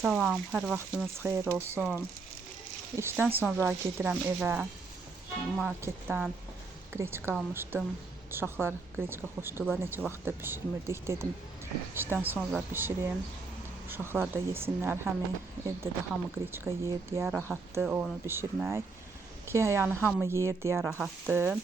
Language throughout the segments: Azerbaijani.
Salam, hər vaxtınız xeyir olsun. İşdən sonra gedirəm evə. Marketdən qreçka almışdım. Uşaqlar qreçka xoşdurlar. Neçə vaxtda bişirmirdik. Dedim, işdən sonra bişirim. Uşaqlar da yesinlər. Həm evdə də hamı qreçka yeyir deyə rahatdır onu bişirmək. Ki, yəni hamı yeyir deyə rahatdır.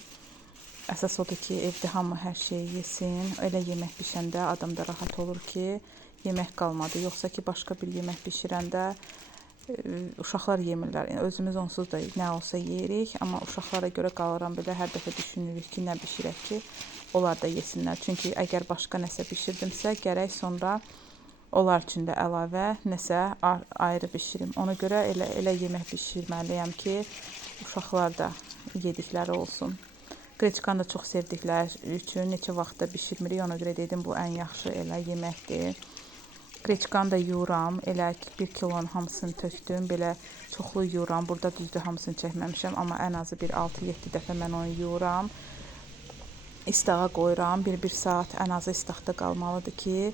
Əsas odur ki, evdə hamı hər şeyi yesin. Elə yemək bişəndə adam da rahat olur ki, yemək qalmadı. Yoxsa ki, başqa bir yemək bişirəndə uşaqlar yemirlər. Yəni, özümüz onsuz da nə olsa yeyirik. Amma uşaqlara görə qalıram belə hər dəfə düşünürük ki, nə bişirək ki, onlar da yesinlər. Çünki əgər başqa nəsə bişirdimsə, gərək sonra onlar üçün də əlavə nəsə ayrı bişirim. Ona görə elə yemək bişirməliyəm ki, uşaqlar da yedikləri olsun. Qreçkanı da çox sevdikləri üçün neçə vaxtda bişirmirik. Ona görə dedim, bu ən yaxşı elə yeməkdir. Qreçkanı da yuyuram. Elə 1 kilonun hamısını tökdüm. Belə çoxlu yuyuram. Burada düzdür hamısını çəkməmişəm. Amma ən azı bir 6-7 dəfə mən onu yuyuram. İstağa qoyuram. 1 saat ən azı istaqda qalmalıdır ki,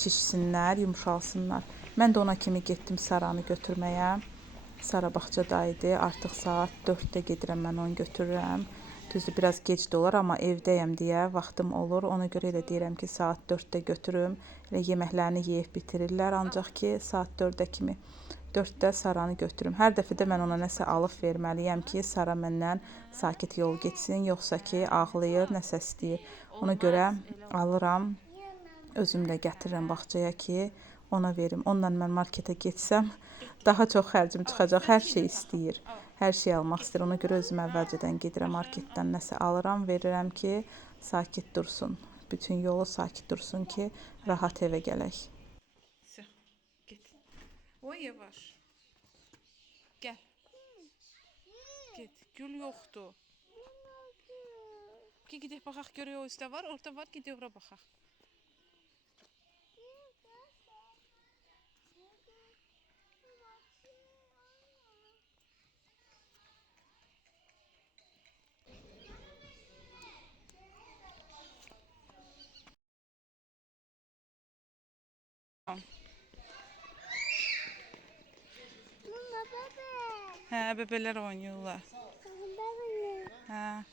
şişsinlər, yumşalsınlar. Mən də ona kimi getdim Saranı götürməyə. Sara bağçadaydı. Artıq saat 4-də gedirəm, mən onu götürürəm. Düzdür, biraz gec də olar, amma evdəyəm deyə vaxtım olur. Ona görə elə deyirəm ki, saat 4-də götürüm. Elə yeməklərini yeyib bitirirlər. Ancaq ki, saat 4-də kimi 4-də Saranı götürüm. Hər dəfə də mən ona nəsə alıb verməliyəm ki, Sara məndən sakit yol getsin. Yoxsa ki, ağlayır, nəsə istəyir. Ona görə alıram, özüm də gətirirəm bağçaya ki, ona verim. Onunla mən marketə getsəm, daha çox xərcim çıxacaq. Hər şey istəyir. Hər şey almaq istəyir. Ona görə özüm əvvəlcədən gedirəm marketdən nəsə alıram, verirəm ki, sakit dursun. Bütün yolu sakit dursun ki, rahat evə gələk. Get. Oy, yavaş. Gəl. Get. Gül yoxdur. Gedək baxaq görək o üstə var. Orada var. Gedək ora baxaq. Hə, bebelər oynayırlar. Hə.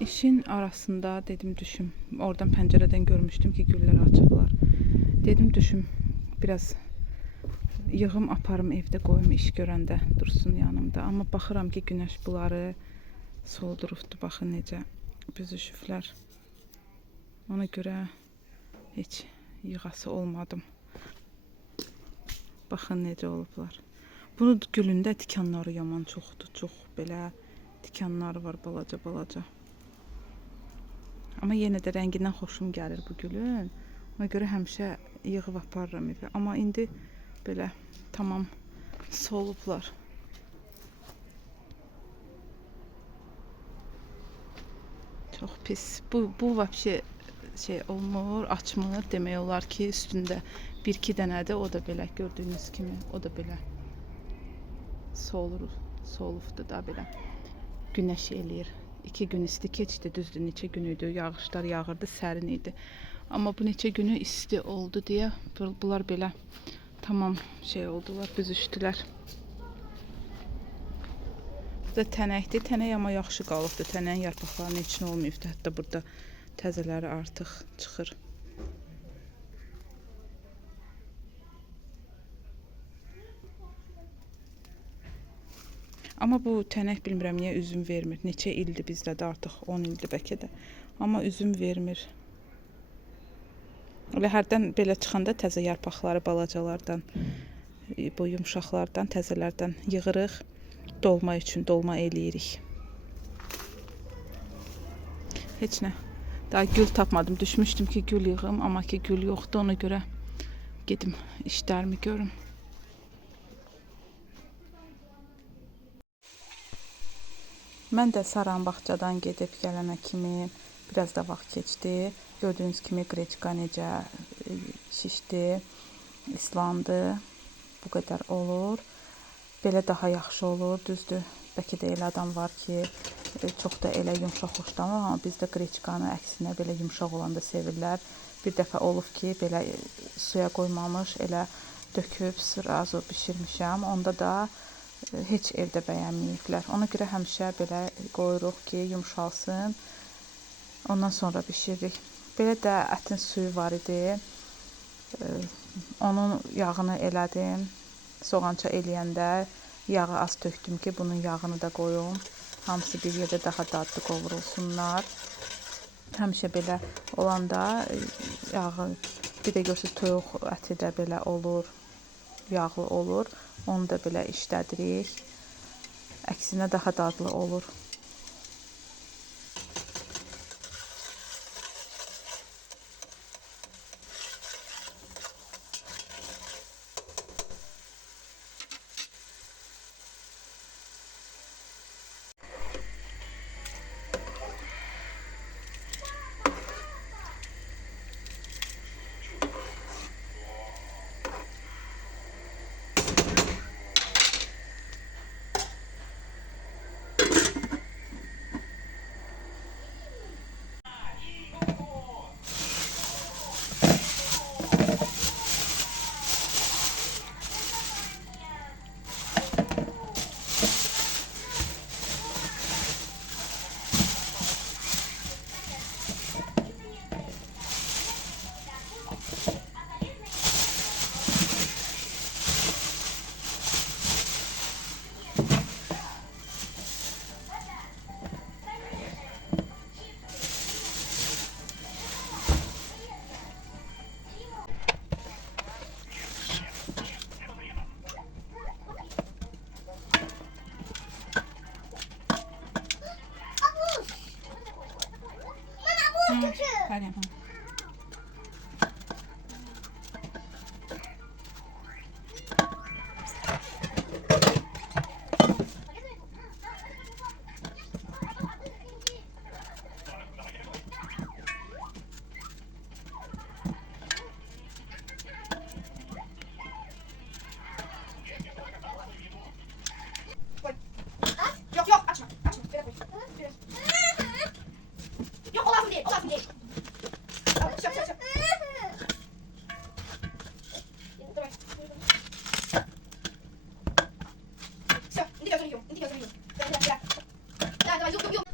İşin arasında dedim düşüm. Oradan pəncərədən görmüşdüm ki, güllər açıblar. Dedim düşüm, biraz yığım aparım evdə qoyum iş görəndə dursun yanımda. Amma baxıram ki, günəş bunları soldurubdu. Baxın necə büzüşüblər. Ona görə heç yığası olmadım. Baxın necə olublar. Bunu gülündə tikanları yaman çoxdur. Çox belə tikanları var balaca. Amma yenə də rəngindən xoşum gəlir bu gülün. Ona görə həmişə yığıb aparıram evə. Amma indi belə tamam solublar. Çox pis. Bu vəbşə şey olmur, açmır. Demək olar ki, üstündə 1-2 dənədir. O da belə gördüyünüz kimi, o da belə solubdur da belə. Günəş eləyir. 2 gün isti keçdi, düzdür, neçə gün idi, yağışlar yağırdı, sərin idi. Amma bu neçə günü isti oldu deyə bunlar belə tamam şey oldular, büzüşdülər. Bu da tənəkdir. Tənək amma yaxşı qalıbdır. Tənəyin yarpaqlarının heç nə olmayıbdır. Hətta burada təzələri artıq çıxır. Amma bu tənək bilmirəm niyə üzüm vermir. Neçə ildir bizdə də artıq 10 ildir bəlkə də. Amma üzüm vermir. Elə hərdən belə çıxanda təzə yarpaqları balacalardan, bu yumşaqlardan, təzələrdən yığırıq. Dolma üçün dolma eləyirik. Heç nə. Daha gül tapmadım. Düşmüşdüm ki, gül yığım. Amma ki, gül yoxdur. Ona görə gedim işlərimi görüm. Mən də Saran bağçadan gedib gələnə kimi biraz da vaxt keçdi. Gördüyünüz kimi qreçka necə şişdi, islandı. Bu qədər olur. Belə daha yaxşı olur, düzdür. Bəlkə də elə adam var ki, çox da elə yumşaq xoşlanır. Amma bizdə qreçkanı əksinə belə yumşaq olanda sevirlər. bir dəfə olub ki, belə suya qoymamış, elə döküb sırası bişirmişəm. Onda da heç evdə bəyənməyiblər. Ona görə həmişə belə qoyuruq ki, yumşalsın. Ondan sonra bişiririk. Belə də ətin suyu var idi. Onun yağını elədim. Soğança eləyəndə yağı az tökdüm ki, bunun yağını da qoyum. Hamısı bir yerdə daha dadlı qovurulsunlar. Həmişə belə olanda yağı, bir də görürsünüz toyuq əti də belə olur, yağlı olur. Onu da belə işlədirik. Əksinə daha dadlı olur. Yok açma. Açma. Böyle koy. Yok olasın değil. Olasın değil. Tamam, şap şap şap. Давай. Все, иди ко мне, иди ко мне. Да, давай, юб.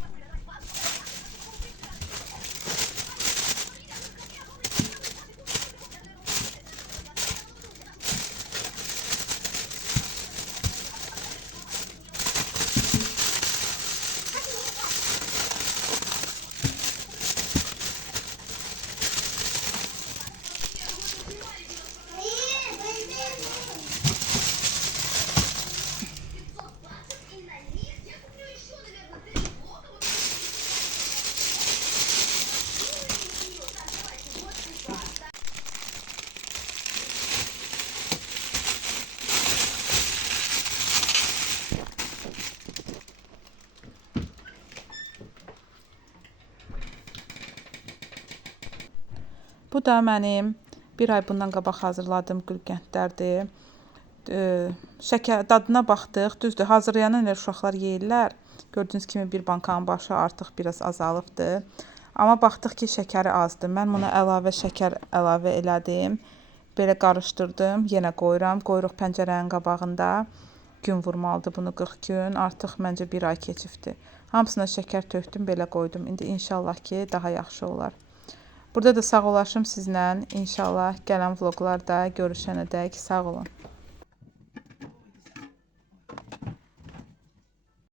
Bu da mənim bir ay bundan qabaq hazırladığım gülqəndlərdir. Şəkər dadına baxdıq. Düzdür, hazırlayandan elə uşaqlar yeyirlər. Gördüyünüz kimi bir bankanın başı artıq biraz azalıbdı. Amma baxdıq ki, şəkəri azdır. Mən buna əlavə şəkər əlavə elədim. Belə qarışdırdım. Yenə qoyuram. Qoyuruq pəncərənin qabağında. Gün vurmalıdır bunu 40 gün. Artıq məncə bir ay keçibdir. Hamısına şəkər tökdüm, belə qoydum. İndi inşallah ki, daha yaxşı olar. Burada da sağollaşım sizlə. İnşallah gələn vloqlarda görüşənədək sağ olun.